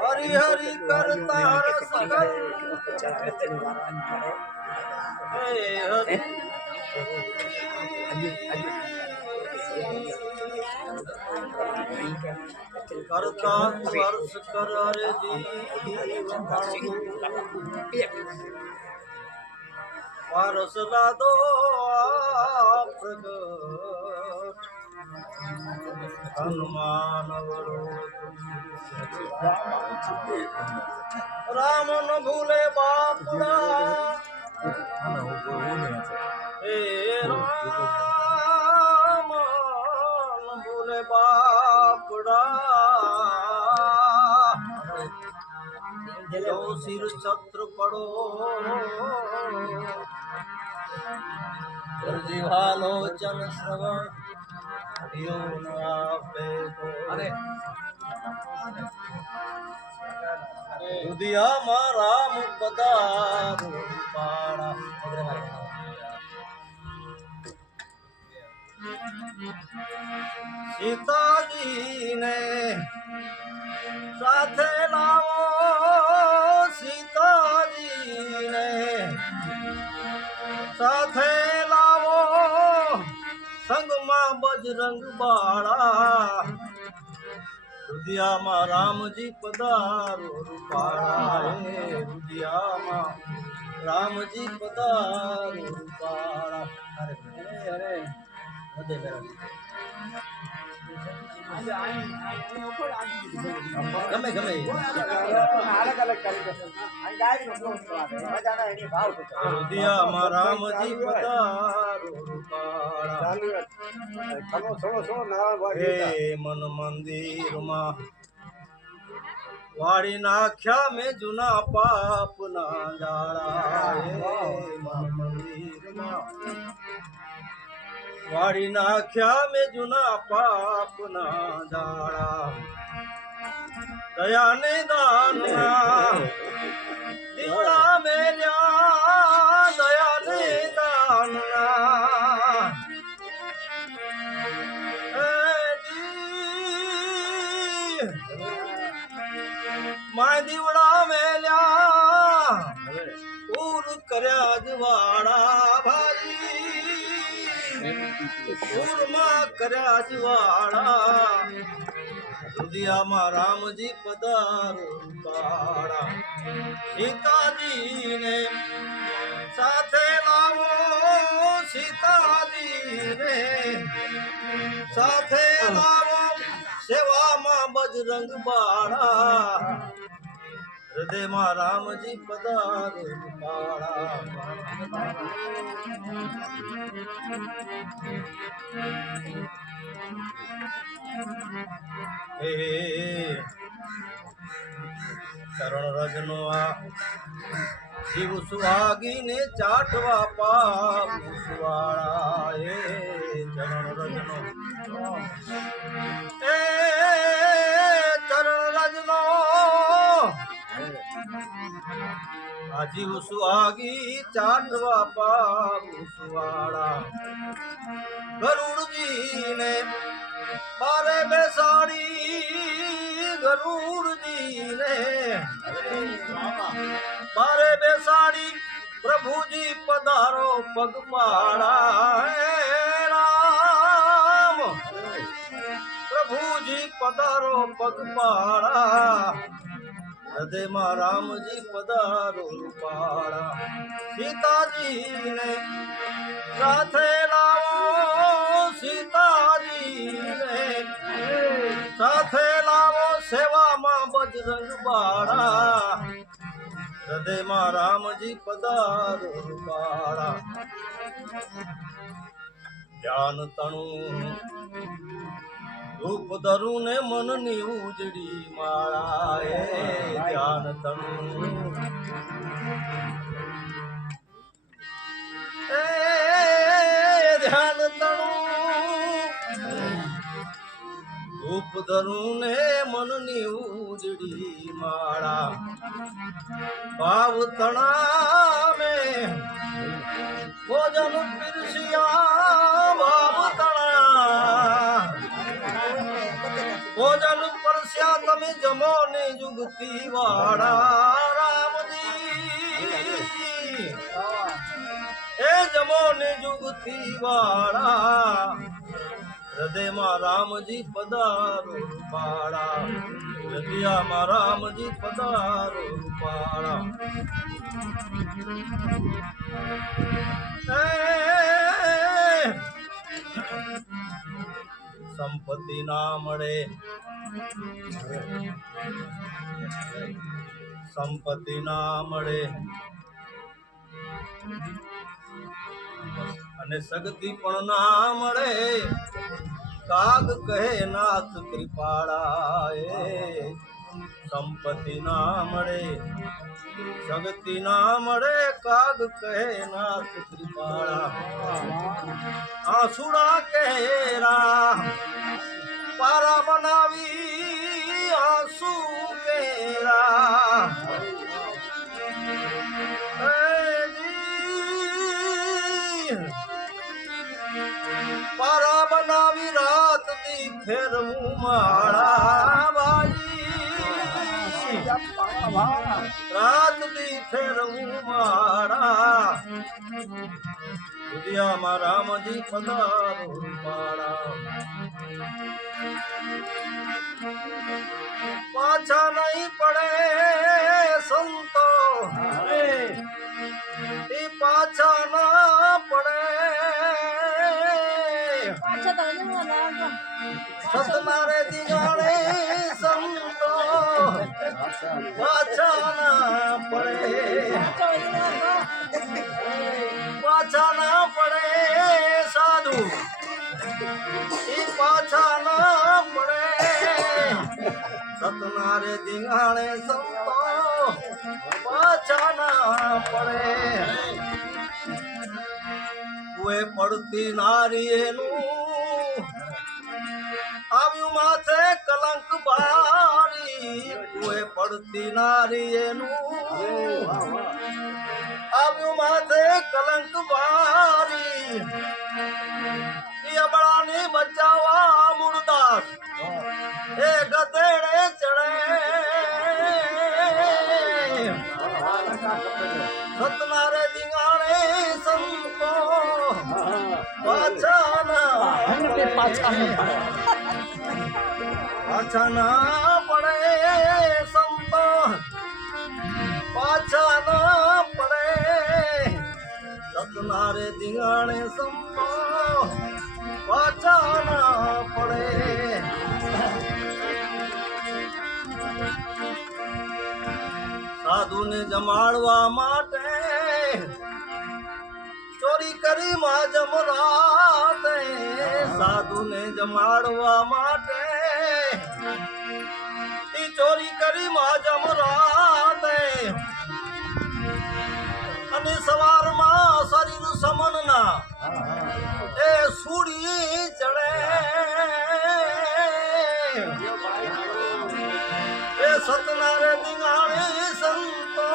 હરી હરી કરતા રસ કર કરતા વર્ષ કર રે વારસ લાદો પ્રગટ હનુમાન રામ ન ભૂલે બાપડા હે રામ ન ભૂલે બાપડા જો સિર છત્ર પડો જીવાલોચન શ્રવણ દુધિયામાં રામ પધારો પાડા સીતાજીને સાથે લાવો સીતાજીને સાથે લાવો સંગમાં બજરંગ બાળા રુદિયામાં રામજી પધારો રૂપાળા હે રુદિયામાં રામજી પધારો રૂપાળા અરે અરે હદે ગમે ગમે રુદિયામાં રામજી પધારો રૂપાળા હે મન મંદિરમાં વાળી નાખ્યા મેં જૂના પાપ ના જાળા હે મન મંદિરમાં વાળી નાખ્યા મેં જૂના પાપ ના જાળા દયાને દાનના દીવડા મેલ્યા દયાને દાનના માય દીવડા મેલ્યા પૂર કર્યા જવાળા ભાઈ પૂરમાં કર્યા જવાળા રુદિયામાં રામજી પધારો પાડા સીતાજીને સાથે લાવો સીતાજીને સાથે લાવો સેવામાં બજરંગ બાળા હૃદયમાં રામજી પધારો પાડા હે ચરણ રજનો આ શિવ સુહાગીને ચાટવા પાપ સુવાળા હે ચરણ રજનો એ ચરણ રજનો આ જીવ સુહાગી ચાટવા પાપ સુવાળા ગરુડજીને બારે બેસાડી ગરુડજીને બારે બેસાડી પ્રભુજી પધારો પગપાળા હે રામ પ્રભુજી પધારો પગપાળા હૃદયમાં રામજી પધારો રૂપાળા સીતાજીને સાથે લાવો સીતાજીને સાથે લાવો સેવામાં બજરંગ બાળા હૃદયમાં રામજી પધારો રૂપાળા ધ્યાન તણું રૂપ ધરું ને મનની ઉજળી માળા એ ધ્યાન તણું એ ધ્યાન તણું રૂપ ધરું ને મનની ઉજળી માળા ભાવ તણા મેં ભોજન પીરસિયા ભાવ તણા ભોજન પરસ્યા તમે જમો ને જુગતી વાળા રામજી એ જમો ને જુગતી વાળા હૃદયમાં રામજી પધારો રૂપાળા હૃદયમાં રામજી પધારો રૂપાળા સંપત્તિ ના મળે સંપત્તિ ના મળે અને શક્તિ પણ ના મળે કાગ કહે નાથ કૃપાળા સંપત્તિ ના મળે શક્તિ ના મળે કાગ કહે નાથ કૃપાળા આંસુડા કેરા પારા બનાવી આંસુ કેરા પારા બનાવી રાત દી ફેરવું માળા બાઈ રાત દી ફેરવું માળા દુનિયામાં રામજી પધારો માળા પાછા નહીં પડે સંતો એ પાછા ના પડે સતનારે દિગાણે સંતો પાછા ના પડે પાછા ના પડે સાધુ એ પાછા ના પડે સતનારે દિગાણે સંતો પાછા ના પડે કુએ પડતી નારી એનું આવ્યું માથે કલંક બારી કુએ પડતી નારી એનું આવ્યું માથે કલંક બારી અબળાને બચાવવા મુરદાસ એ ગધેડે ચડે સતનારે દિગાણે સંતો પાછા ના પડે સંતો પાછા ના પડે સતનારે દિગાણે સંતો પાછા ના પડે સાધુને જમાડવા માટે ચોરી કરી માં જમરાતે સાધુને જમાડવા માટે ચોરી કરી માં જમરાતે અને સવારમાં શરીર સમનના એ સુડી ચડે એ સતનારે દિગાણે સંતો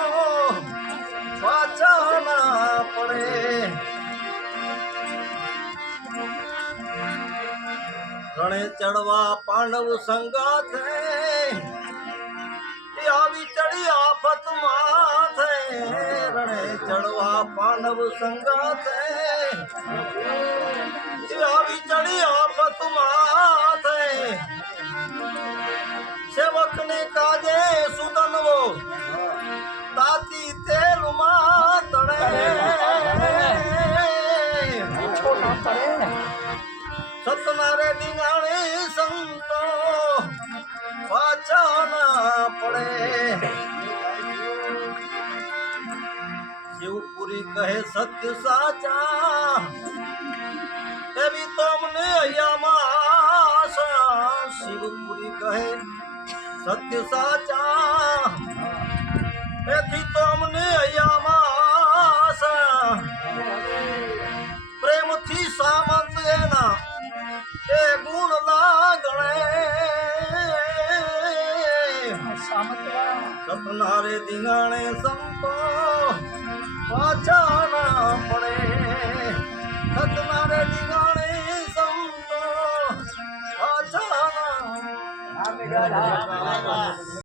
પાછા ના પડે રણે ચડવા પાંડવ સંગાથે આવી ચડી આફત માથે રણે ચડવા પાંડવ સંગાથે આવી ચડી આફત માથે સેવક ને કાજે સુદનવો તાતી તેલ માં તળે સતનારે દિગાણે સંતો પાછા ના પડે શિવપુરી કહે સત્ય સાચા એવી તમને અહીંયા શિવપુરી કહે સત્ય સાચા એથી તમને અહીંયા પ્રેમથી સામંત એના એ ગુણ લાગણે સપનારે દિગાણે સંતો પાછા ના પડે સપનારે દિગાણે સંતો પાછા ના ગળા